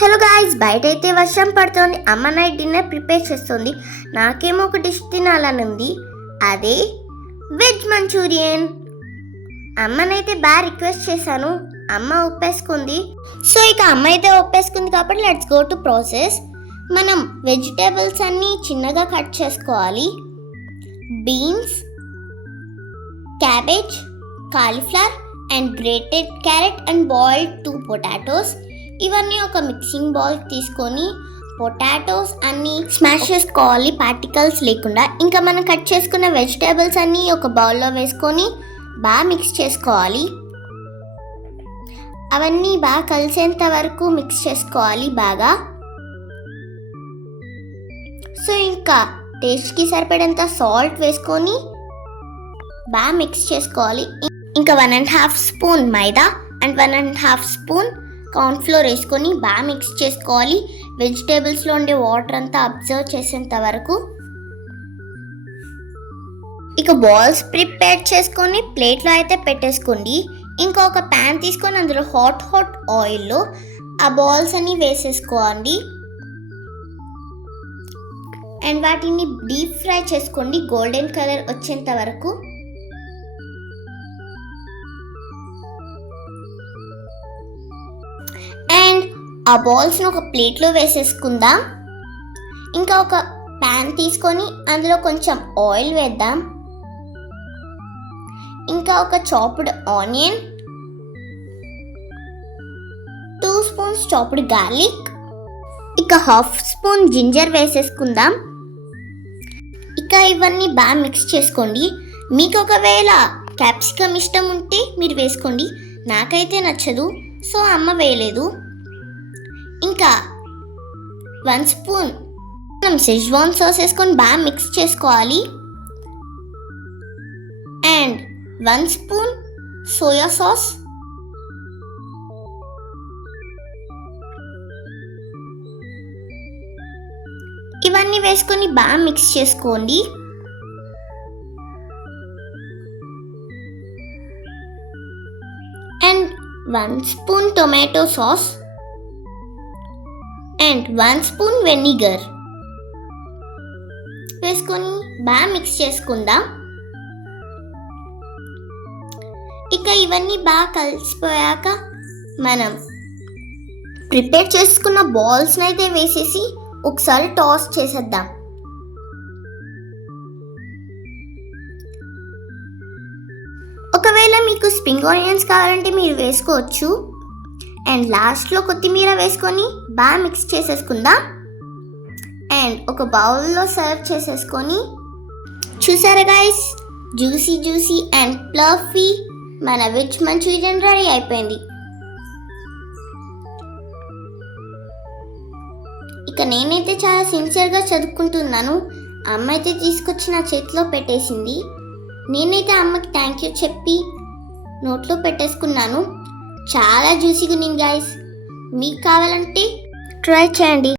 Hello guys, బయట అయితే వర్షం పడుతుంది. అమ్మ నైట్ డిన్నర్ ప్రిపేర్ చేస్తుంది. నాకేమో ఒక డిష్ తినాలని ఉంది, అదే వెజ్ మంచూరియన్. అమ్మనైతే బాగా రిక్వెస్ట్ చేశాను, అమ్మ ఒప్పేసుకుంది. సో ఇక అమ్మ అయితే ఒప్పేసుకుంది కాబట్టి లెట్స్ గో టు ప్రాసెస్. మనం వెజిటేబుల్స్ అన్నీ చిన్నగా కట్ చేసుకోవాలి. Beans, cabbage, cauliflower and grated carrot and boiled 2 potatoes. ఇవన్నీ ఒక మిక్సింగ్ బౌల్ తీసుకొని పొటాటోస్ అన్నీ స్మాష్ చేసుకోవాలి పార్టికల్స్ లేకుండా. ఇంకా మనం కట్ చేసుకున్న వెజిటేబుల్స్ అన్నీ ఒక బౌల్లో వేసుకొని బాగా మిక్స్ చేసుకోవాలి. అవన్నీ బాగా కలిసేంత వరకు మిక్స్ చేసుకోవాలి బాగా. సో ఇంకా టేస్ట్కి సరిపడేంత సాల్ట్ వేసుకొని బాగా మిక్స్ చేసుకోవాలి. ఇంకా 1.5 spoon maida and 1.5 spoon cornflour వేసుకొని బాగా మిక్స్ చేసుకోవాలి. వెజిటేబుల్స్లో ఉండే వాటర్ అంతా అబ్జర్వ్ చేసేంత వరకు. ఇక బాల్స్ ప్రిపేర్ చేసుకొని ప్లేట్లో అయితే పెట్టేసుకోండి. ఇంకా ఒక ప్యాన్ తీసుకొని అందులో హాట్ ఆయిల్లో ఆ బాల్స్ అన్ని వేసేసుకోండి అండ్ వాటిని డీప్ ఫ్రై చేసుకోండి గోల్డెన్ కలర్ వచ్చేంత వరకు. అండ్ ఆ బాల్స్ని ఒక ప్లేట్లో వేసేసుకుందాం. ఇంకా ఒక ప్యాన్ తీసుకొని అందులో కొంచెం ఆయిల్ వేద్దాం. ఇంకా ఒక chopped onion, 2 spoons chopped garlic, ఇక 1/2 స్పూన్ జింజర్ వేసేసుకుందాం. ఇక ఇవన్నీ బాగా మిక్స్ చేసుకోండి. మీకు ఒకవేళ క్యాప్సికమ్ ఇష్టం ఉంటే మీరు వేసుకోండి, నాకైతే నచ్చదు సో అమ్మ వేయలేదు. ఇంకా 1 స్పూన్ మనం సెజ్వాన్ సాస్ వేసుకొని బాగా మిక్స్ చేసుకోవాలి. అండ్ 1 స్పూన్ సోయా సాస్, ఇవన్నీ వేసుకొని బాగా మిక్స్ చేసుకోండి. And 1 spoon tomato sauce and 1 spoon vinegar వేసుకొని బాగా మిక్స్ చేసుకుందాం. ఇక ఇవన్నీ బాగా కలిసిపోయాక మనం ప్రిపేర్ చేసుకున్న బాల్స్ని అయితే వేసేసి ఒకసారి టాస్ చేసేద్దాం. ఒకవేళ మీకు స్ప్రింగ్ ఆనియన్స్ కావాలంటే మీరు వేసుకోవచ్చు. అండ్ లాస్ట్లో కొత్తిమీర వేసుకొని బాగా మిక్స్ చేసేసుకుందాం. అండ్ ఒక బౌల్లో సర్వ్ చేసేసుకొని, చూసారా గైస్, జ్యూసీ అండ్ ప్లఫీ మన వెజ్ మంచూరియన్ రెడీ అయిపోయింది. ఇక నేనైతే చాలా సిన్సియర్గా చదువుకుంటున్నాను. అమ్మ అయితే తీసుకొచ్చి నా చేతిలో పెట్టేసింది. నేనైతే అమ్మకి థ్యాంక్ యూ చెప్పి నోట్లో పెట్టేసుకున్నాను. చాలా జ్యూసీగా ఉంది గైస్, మీకు కావాలంటే ట్రై చేయండి.